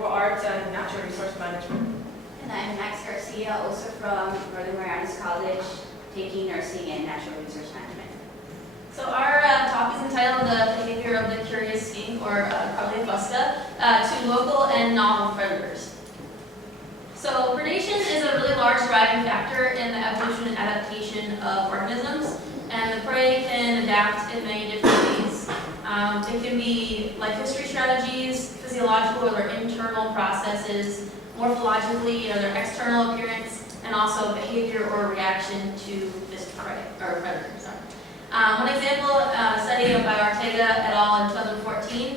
liberal arts and natural resource management. And I'm Max Garcia, also from Northern Marianas College, taking nursing and natural resource management. So our talk is entitled The Behavior of the Curious Skink, or Carlia to Local and Novel Predators. So predation is a really large driving factor in the evolution and adaptation of organisms, and the prey can adapt in many different ways. It can be life history strategies, physiological or their internal processes, morphologically or their external appearance, and also behavior or reaction to this prey or predator. One example, a study by Ortega et al. In 2014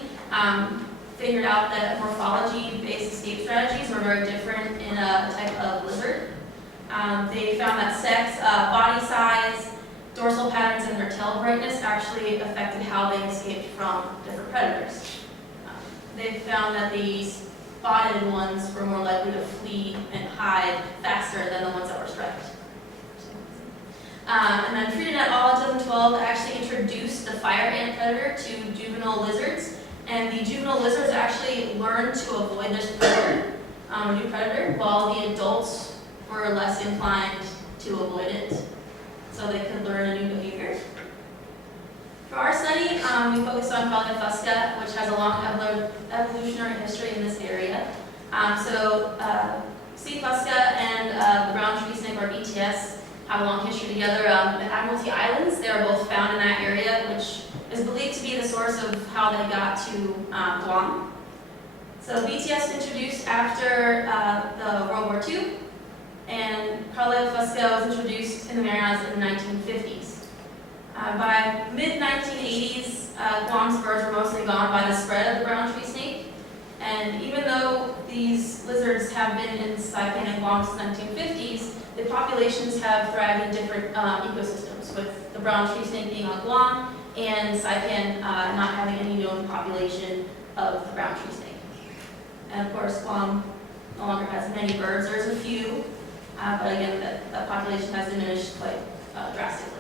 figured out that morphology-based escape strategies were very different in a type of lizard. They found that sex, body size, dorsal patterns, and their tail brightness actually affected how they escaped from different predators. They found that the spotted ones were more likely to flee and hide faster than the ones that were striped. And then Predation et al. In 2012 actually introduced the fire ant predator to juvenile lizards, and the juvenile lizards actually learned to avoid this predator, new predator, while the adults were less inclined to avoid it, so they could learn a new behavior. For our study, we focused on Carlia, which has a long evolutionary history in this area. C. fusca and the brown tree snake, or BTS, have a long history together. The Admiralty Islands, they are both found in that area, which is believed to be the source of how they got to Guam. So BTS introduced after the World War II, and Carlia was introduced in the Marianas in the 1950s. By mid-1980s, Guam's birds were mostly gone by the spread of the brown tree snake, and even though these lizards have been in Saipan and Guam since the 1950s, the populations have thrived in different ecosystems, with the brown tree snake being on Guam and Saipan not having any known population of the brown tree snake. And of course, Guam no longer has many birds. There's a few, but again, the population has diminished quite drastically.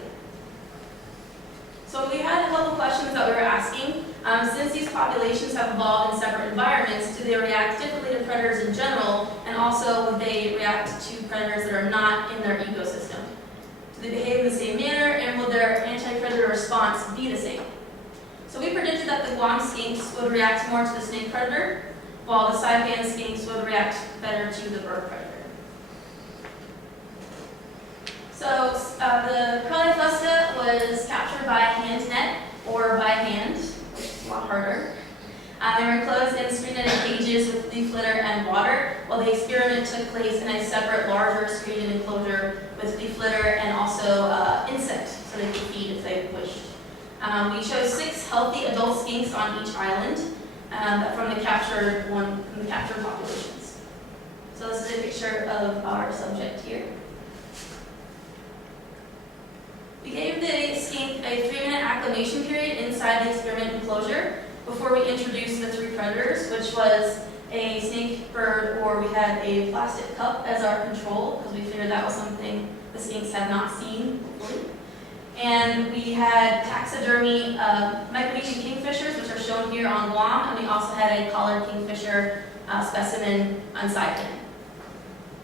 So we had a couple questions that we were asking. Since these populations have evolved in separate environments, do they react differently to predators in general, and also would they react to predators that are not in their ecosystem? Do they behave in the same manner, and will their anti-predator response be the same? So we predicted that the Guam skinks would react more to the snake predator, while the Saipan skinks would react better to the bird predator. So the Carlia was captured by hand net or by hand, which is a lot harder. They were enclosed in screen-netted cages with leaf litter and water, while the experiment took place in a separate, larger screened enclosure with leaf litter and also insects, so they could feed if they wished. We chose 6 healthy adult skinks on each island from the captured populations. So this is a picture of our subject here. We gave the skink a 3-minute acclimation period inside the experiment enclosure before we introduced the 3 predators, which was a snake, bird, or we had a plastic cup as our control, because we figured that was something the skinks had not seen before. And we had taxidermy Micronesian kingfishers, which are shown here on Guam, and we also had a collared kingfisher specimen on Saipan.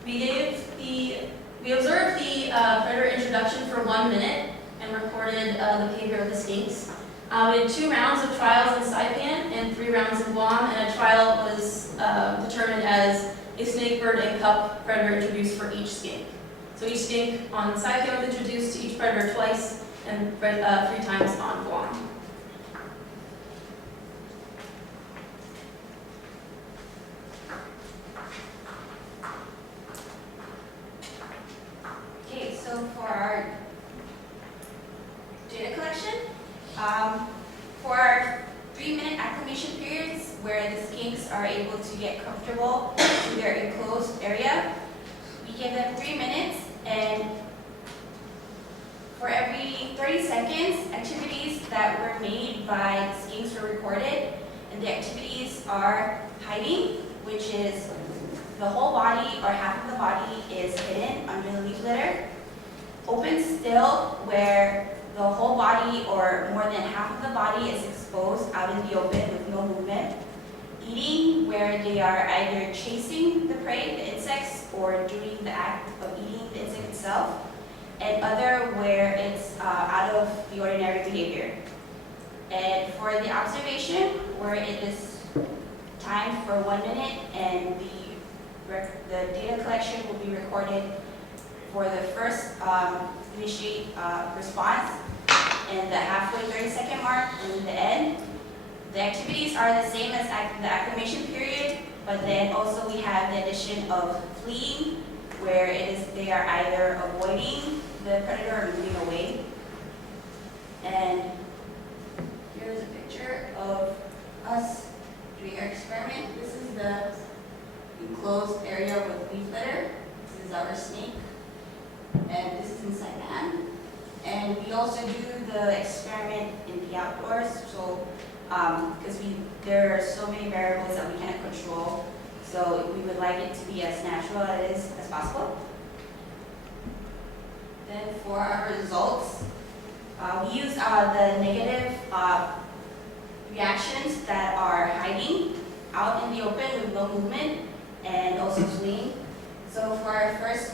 We observed the predator introduction for 1 minute and recorded the behavior of the skinks. We had 2 rounds of trials in Saipan and 3 rounds in Guam, and a trial was determined as a snake, bird, and cup predator introduced for each skink. So each skink on Saipan was introduced to each predator twice, and 3 times on Guam. Okay, so for our data collection, for our 3-minute acclimation periods where the skinks are able to get comfortable in their enclosed area, we give them 3 minutes, and for every 30 seconds, activities that were made by the skinks were recorded, and the activities are hiding, which is the whole body or half of the body is hidden under the leaf litter. Open still, where the whole body or more than half of the body is exposed out in the open with no movement. eating, where they are either chasing the prey, the insects, or doing the act of eating the insect itself, and other where it's out of the ordinary behavior. And for the observation, where it is timed for 1 minute, and the data collection will be recorded for the first initiate response, and the halfway 30-second mark, and the end. The activities are the same as the acclimation period, but then also we have the addition of fleeing, where they are either avoiding the predator or moving away. And here's a picture of us doing our experiment. This is the enclosed area with leaf litter. This is our snake, and this is in Saipan. And we also do the experiment in the outdoors, so because there are so many variables that we can't control, so we would like it to be as natural as possible. Then for our results, we use the negative reactions that are hiding out in the open with no movement and also fleeing. So for our first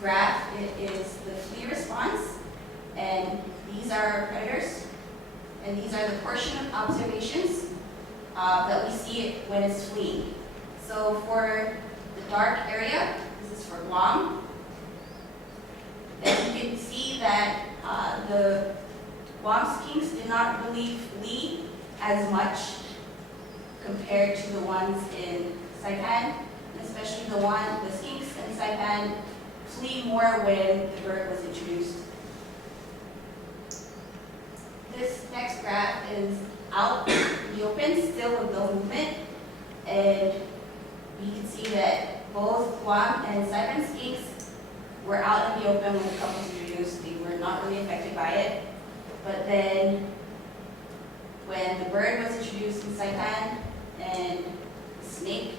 graph, it is the flee response, and these are predators, and these are the portion of observations that we see when it's fleeing. So for the dark area, this is for Guam, then you can see that the Guam skinks did not really flee as much compared to the ones in Saipan, especially the skinks in Saipan flee more when the bird was introduced. This next graph is out in the open, still with no movement, and we can see that both Guam and Saipan skinks were out in the open when the couple was introduced. They were not really affected by it. But then when the bird was introduced in Saipan and the snake,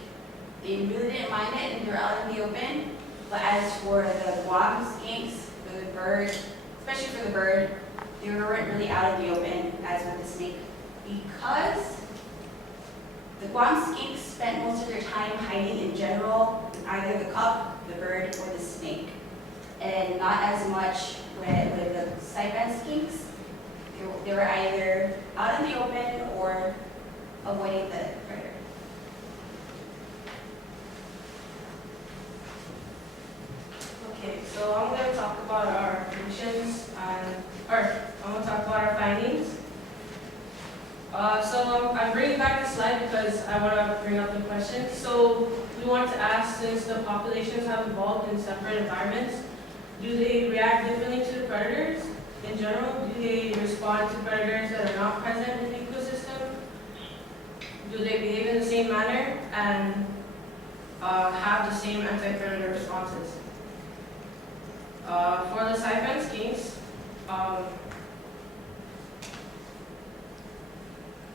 they really didn't mind it and they were out in the open. But as for the Guam skinks, for the bird, especially for the bird, they weren't really out in the open as with the snake, because the Guam skinks spent most of their time hiding in general, either the cub, the bird, or the snake, and not as much with the Saipan skinks. They were either out in the open or avoiding the predator. Okay, so I'm going to talk about our predictions I'm going to talk about our findings. So I'm bringing back the slide because I want to bring up the question. So we want to ask, since the populations have evolved in separate environments, do they react differently to the predators in general? Do they respond to predators that are not present in the ecosystem? Do they behave in the same manner and have the same anti-predator responses? For the Saipan skinks,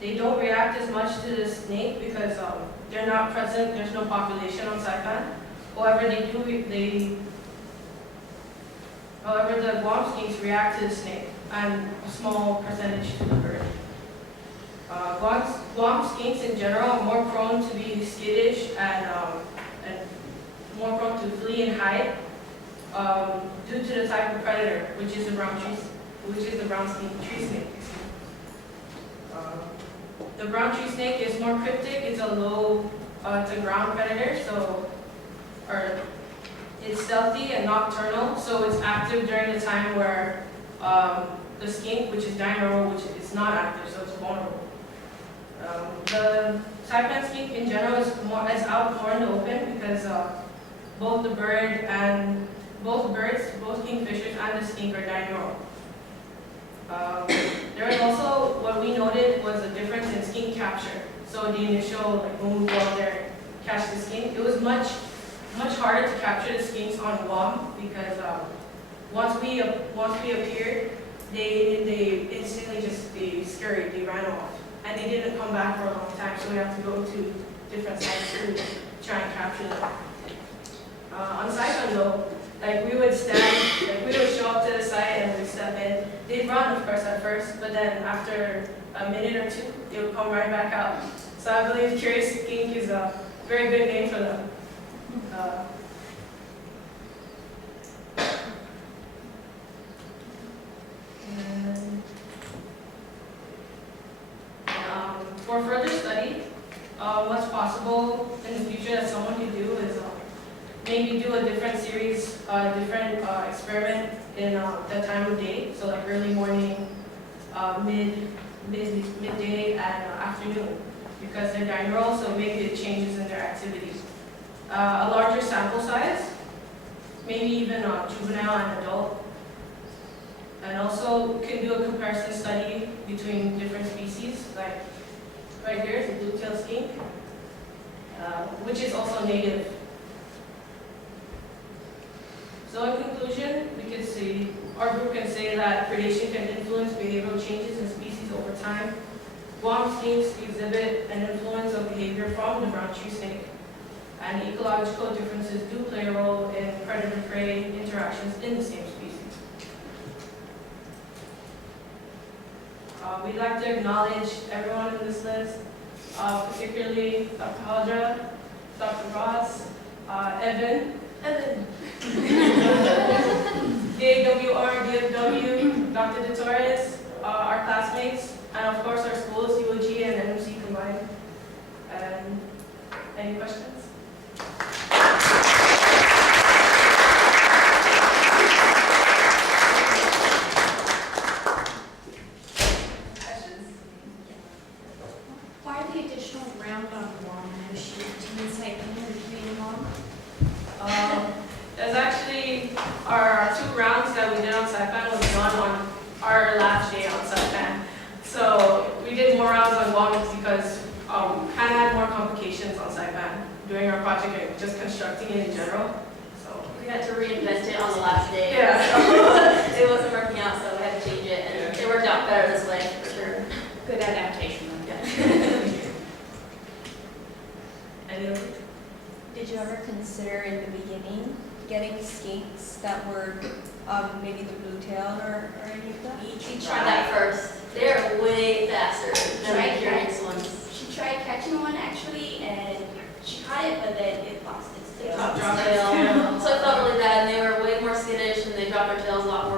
they don't react as much to the snake because they're not present. There's no population on Saipan. However, However, the Guam skinks react to the snake and a small percentage to the bird. Guam skinks in general are more prone to be skittish and more prone to flee and hide due to the type of predator, which is the brown tree snake. The brown tree snake is more cryptic. It's a low to ground predator, it's stealthy and nocturnal, so it's active during the time where the skink, which is diurnal, which is not active, so it's vulnerable. The Saipan skink in general is out more in the open because both kingfishers and the skink are diurnal. There was also, what we noted was a difference in skink capture. So the initial, when we go out there and catch the skink, it was much harder to capture the skinks on Guam because once we appeared, they instantly they scurried, they ran off, and they didn't come back for a long time. So we have to go to different sites to try and capture them. On Saipan though, we would show up to the site and we'd step in. They'd run, of course, at first, but then after a minute or two, they would come right back out. So I believe curious skink is a very good name for them. And, for further study, what's possible in the future that someone can do is maybe do a different series, different experiment in the time of day, so like early morning, midday, and afternoon, because they're diurnal, so maybe it changes in their activities. A larger sample size, maybe even juvenile and adult, and also can do a comparison study between different species, like right here is a blue-tailed skink, which is also native. So in conclusion, we could say, our group can say that predation can influence behavioral changes in species over time. Guam skinks exhibit an influence of behavior from the brown tree snake, and ecological differences do play a role in predator-prey interactions in the same species. We'd like to acknowledge everyone in this list, particularly Dr. Haldra, Dr. Ross, Evan, DAWR, DFW, Dr. DeTorres, our classmates, and of course our schools, UOG and NMC combined. And any questions? Why the additional round on Guam negotiated to Saipan and between Guam? There's actually our 2 rounds that we did on Saipan was done on our last day on Saipan. So we did more rounds on Guam because we kind of had more complications on Saipan during our project and just constructing it in general. So We had to reinvent it on the last day. Yeah. So it wasn't working out, so we had to change it, and it worked out better this way, for sure. Good adaptation. any other? Did you ever consider in the beginning getting skinks that were maybe the blue tail or any of that? We tried that first. They're way faster than the Tried curious ones. She tried catching one actually, and she caught it, but then it lost its tail. Dropped its Tail. tail. So I felt really bad, and they were way more skittish, and they dropped their tails a lot more